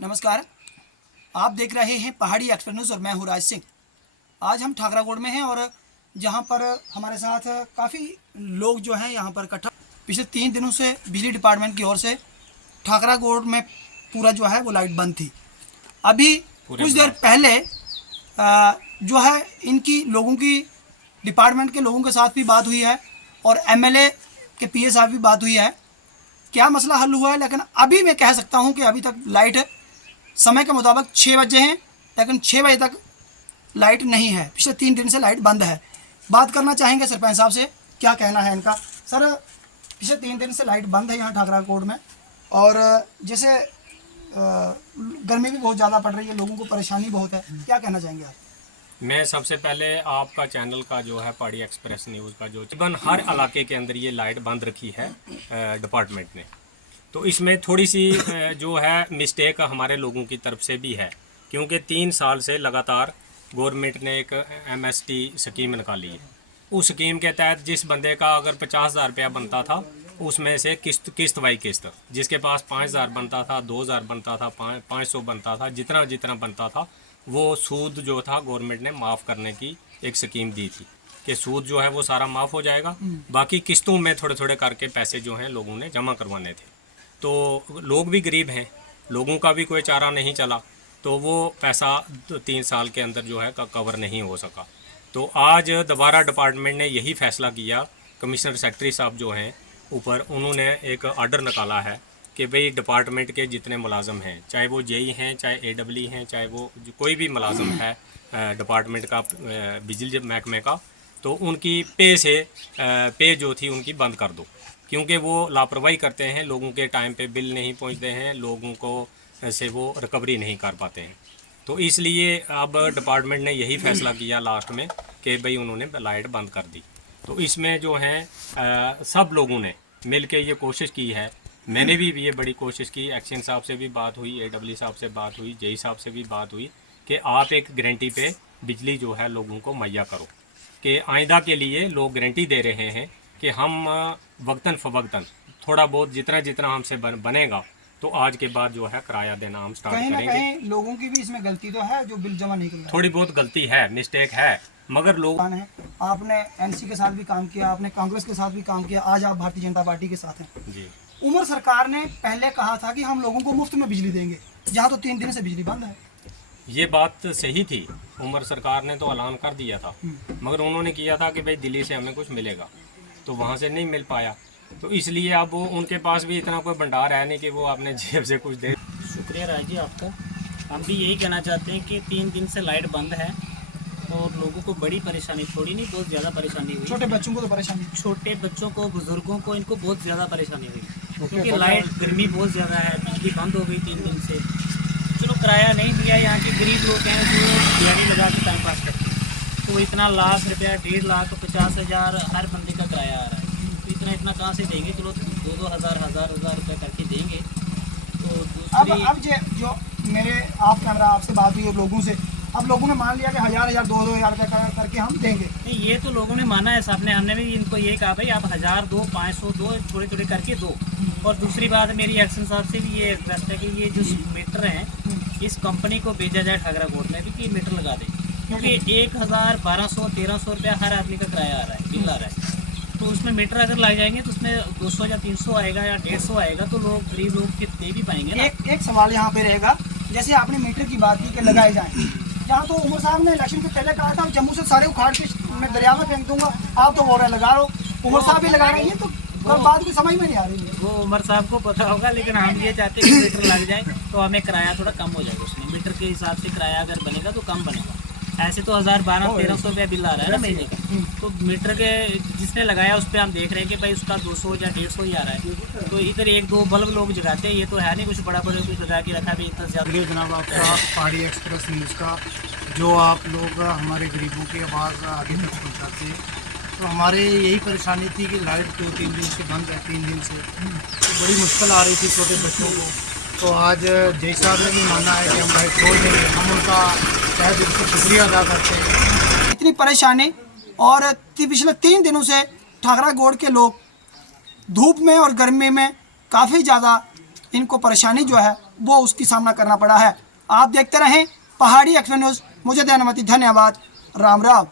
नमस्कार, आप देख रहे हैं पहाड़ी एक्सप्रेस न्यूज़ और मैं हूं राज सिंह। आज हम ठाकरागोड़ में हैं और जहां पर हमारे साथ काफ़ी लोग जो हैं यहां पर इकट्ठा। पिछले 3 दिनों से बिजली डिपार्टमेंट की ओर से ठाकरागोड़ में पूरा जो है वो लाइट बंद थी। अभी कुछ देर पहले जो है इनकी लोगों की डिपार्टमेंट के लोगों के साथ भी बात हुई है और एमएलए के पीए साहब भी बात हुई है। क्या मसला हल हुआ है, लेकिन अभी मैं कह सकता हूं कि अभी तक लाइट समय के मुताबिक 6 बजे हैं, लेकिन 6 बजे तक लाइट नहीं है। पिछले 3 दिन से लाइट बंद है। बात करना चाहेंगे सरपंच साहब से, क्या कहना है इनका। सर, पिछले 3 दिन से लाइट बंद है यहाँ ठाकरागोड़ में और जैसे गर्मी भी बहुत ज़्यादा पड़ रही है, लोगों को परेशानी बहुत है, क्या कहना चाहेंगे आप। मैं सबसे पहले आपका चैनल का जो है पहाड़ी एक्सप्रेस न्यूज़ का जो तकरीबन हर इलाके के अंदर ये लाइट बंद रखी है डिपार्टमेंट ने, तो इसमें थोड़ी सी जो है मिस्टेक हमारे लोगों की तरफ से भी है, क्योंकि 3 साल से लगातार गवर्नमेंट ने एक MST स्कीम निकाली है। उस स्कीम के तहत जिस बंदे का अगर 50,000 रुपया बनता था, उसमें से किस्त बाई किस्त, जिसके पास 5,000 बनता था, 2,000 बनता था, 500 बनता था, जितना जितना बनता था, वो सूद जो था गवर्नमेंट ने माफ़ करने की एक स्कीम दी थी कि सूद जो है वो सारा माफ़ हो जाएगा, बाकी किस्तों में थोड़े थोड़े करके पैसे जो हैं लोगों ने जमा करवाने थे। तो लोग भी गरीब हैं, लोगों का भी कोई चारा नहीं चला, तो वो पैसा 3 साल के अंदर जो है कवर नहीं हो सका। तो आज दोबारा डिपार्टमेंट ने यही फैसला किया, कमिश्नर सेक्रेटरी साहब जो हैं ऊपर, उन्होंने एक ऑर्डर निकाला है कि भाई डिपार्टमेंट के जितने मुलाजम हैं, चाहे वो जेई हैं, चाहे AEE हैं, चाहे वो कोई भी मुलाजम है डिपार्टमेंट का बिजली महकमे का, तो उनकी पे जो थी उनकी बंद कर दो, क्योंकि वो लापरवाही करते हैं, लोगों के टाइम पे बिल नहीं पहुंचते हैं, लोगों को से वो रिकवरी नहीं कर पाते हैं। तो इसलिए अब डिपार्टमेंट ने यही फैसला किया लास्ट में कि भाई उन्होंने लाइट बंद कर दी। तो इसमें जो है सब लोगों ने मिल के ये कोशिश की है, मैंने भी ये बड़ी कोशिश की, एक्शन साहब से भी बात हुई, AEE साहब से बात हुई, जेई साहब से भी बात हुई कि आप एक गारंटी पे बिजली जो है लोगों को मुहैया करो, कि आइंदा के लिए लोग गारंटी दे रहे हैं कि हम वक्तन फ़वक्तन थोड़ा बहुत जितना जितना हमसे बनेगा, तो आज के बाद जो है किराया देना हम स्टार्ट करेंगे। कहीं ना कहीं लोगों की भी इसमें गलती तो है, जो बिल जमा नहीं कर रहे। थोड़ी बहुत गलती है, मिस्टेक है, मगर लोग है। आपने NC के साथ भी काम किया, आपने कांग्रेस के साथ भी काम किया, आज आप भारतीय जनता पार्टी के साथ हैं जी। उमर सरकार ने पहले कहा था कि हम लोगों को मुफ्त में बिजली देंगे, जहाँ तो 3 दिन से बिजली बंद है। ये बात सही थी, उमर सरकार ने तो ऐलान कर दिया था, मगर उन्होंने किया था कि भाई दिल्ली से हमें कुछ मिलेगा, तो वहाँ से नहीं मिल पाया, तो इसलिए अब वो उनके पास भी इतना कोई भंडार है नहीं कि वो अपने जेब से कुछ दे। शुक्रिया राज जी आपका। हम भी यही कहना चाहते हैं कि 3 दिन से लाइट बंद है और लोगों को बड़ी परेशानी, थोड़ी नहीं बहुत ज़्यादा परेशानी हुई। छोटे बच्चों को तो परेशानी, छोटे बच्चों को, बुजुर्गों को, इनको बहुत ज़्यादा परेशानी हुई, क्योंकि लाइट, गर्मी बहुत ज़्यादा है, बिजली बंद हो गई 3 दिन से। चलो किराया नहीं दिया, यहाँ के गरीब लोग हैं जो दिहाड़ी लगा के टाइम पास करते हैं, तो इतना लाख रुपया, 1.5 लाख, 50,000 हर बंदे का किराया आ रहा है, तो इतना कहाँ से देंगे। चलो 2-2 हज़ार रुपये करके देंगे। तो अब जो मेरे ऑफ कैमरा आपसे बात हुई लोगों से, अब लोगों ने मान लिया कि 1,000, 2,000 रुपये करके हम देंगे। नहीं, ये तो लोगों ने माना है साहब ने, हमने भी इनको ये कहा भाई आप 1,000 दो, 500 दो, थोड़े थोड़े करके दो। और दूसरी बात मेरी एक्शन साहब से भी ये रिक्वेस्ट है कि ये जो मीटर हैं, इस कंपनी को भेजा जाए ठाकरागोड़ में भी कि मीटर लगा दें, क्योंकि 1,000, 1,200, 1,300 रुपया हर आदमी का किराया आ रहा है, बिल आ रहा है। तो उसमें मीटर अगर लग जाएंगे तो उसमें 200 या 300 आएगा या 150 आएगा, तो लोग गरीब लोग फिर दे भी पाएंगे ना। एक सवाल यहाँ पे रहेगा, जैसे आपने मीटर की बात की कि लगाए जाएं, जहाँ तो उमर साहब ने इलेक्शन से पहले कहा था जम्मू से सारे उखाड़ के मैं दरिया में फेंक दूंगा, आप तो बोल रहे लगा लो, उमर साहब भी लगा रहे हैं, तो बात की समझ में नहीं आ रही है। वो उमर साहब को पता होगा, लेकिन हम ये चाहते हैं कि मीटर लग जाए तो हमें किराया थोड़ा कम हो जाएगा, उसमें मीटर के हिसाब से किराया अगर बनेगा तो कम बनेगा। ऐसे तो 1,000, 1,200 रुपया बिल आ रहा है ना महीने का, तो मीटर के जिसने लगाया उस पर हम देख रहे हैं कि भाई उसका 200 या 150 ही आ रहा है। तो इधर 1-2 बल्ब लोग जगाते हैं, ये तो है नहीं कुछ बड़ा बड़ा कुछ लगा के रखा भी इतना ज़्यादा। जनाब आपका पहाड़ी एक्सप्रेस न्यूज़ का, जो आप लोग हमारे गरीबों की आवाज़ आगे तक पहुँचाते हैं, तो हमारे यही परेशानी थी कि लाइट 2-3 दिन से बंद है, 3 दिन से तो बड़ी मुश्किल आ रही थी छोटे बच्चों को। तो आज जय साहब ने भी माना है कि हम लाइट छोड़ देंगे, हम उनका तहे दिल से शुक्रिया अदा करते हैं। इतनी परेशानी और पिछले 3 दिनों से ठाकरागोड़ के लोग धूप में और गर्मी में काफ़ी ज़्यादा इनको परेशानी जो है वो उसकी सामना करना पड़ा है। आप देखते रहें पहाड़ी एक्सप्रेस न्यूज़। मुझे देना मत, धन्यवाद। राम राम।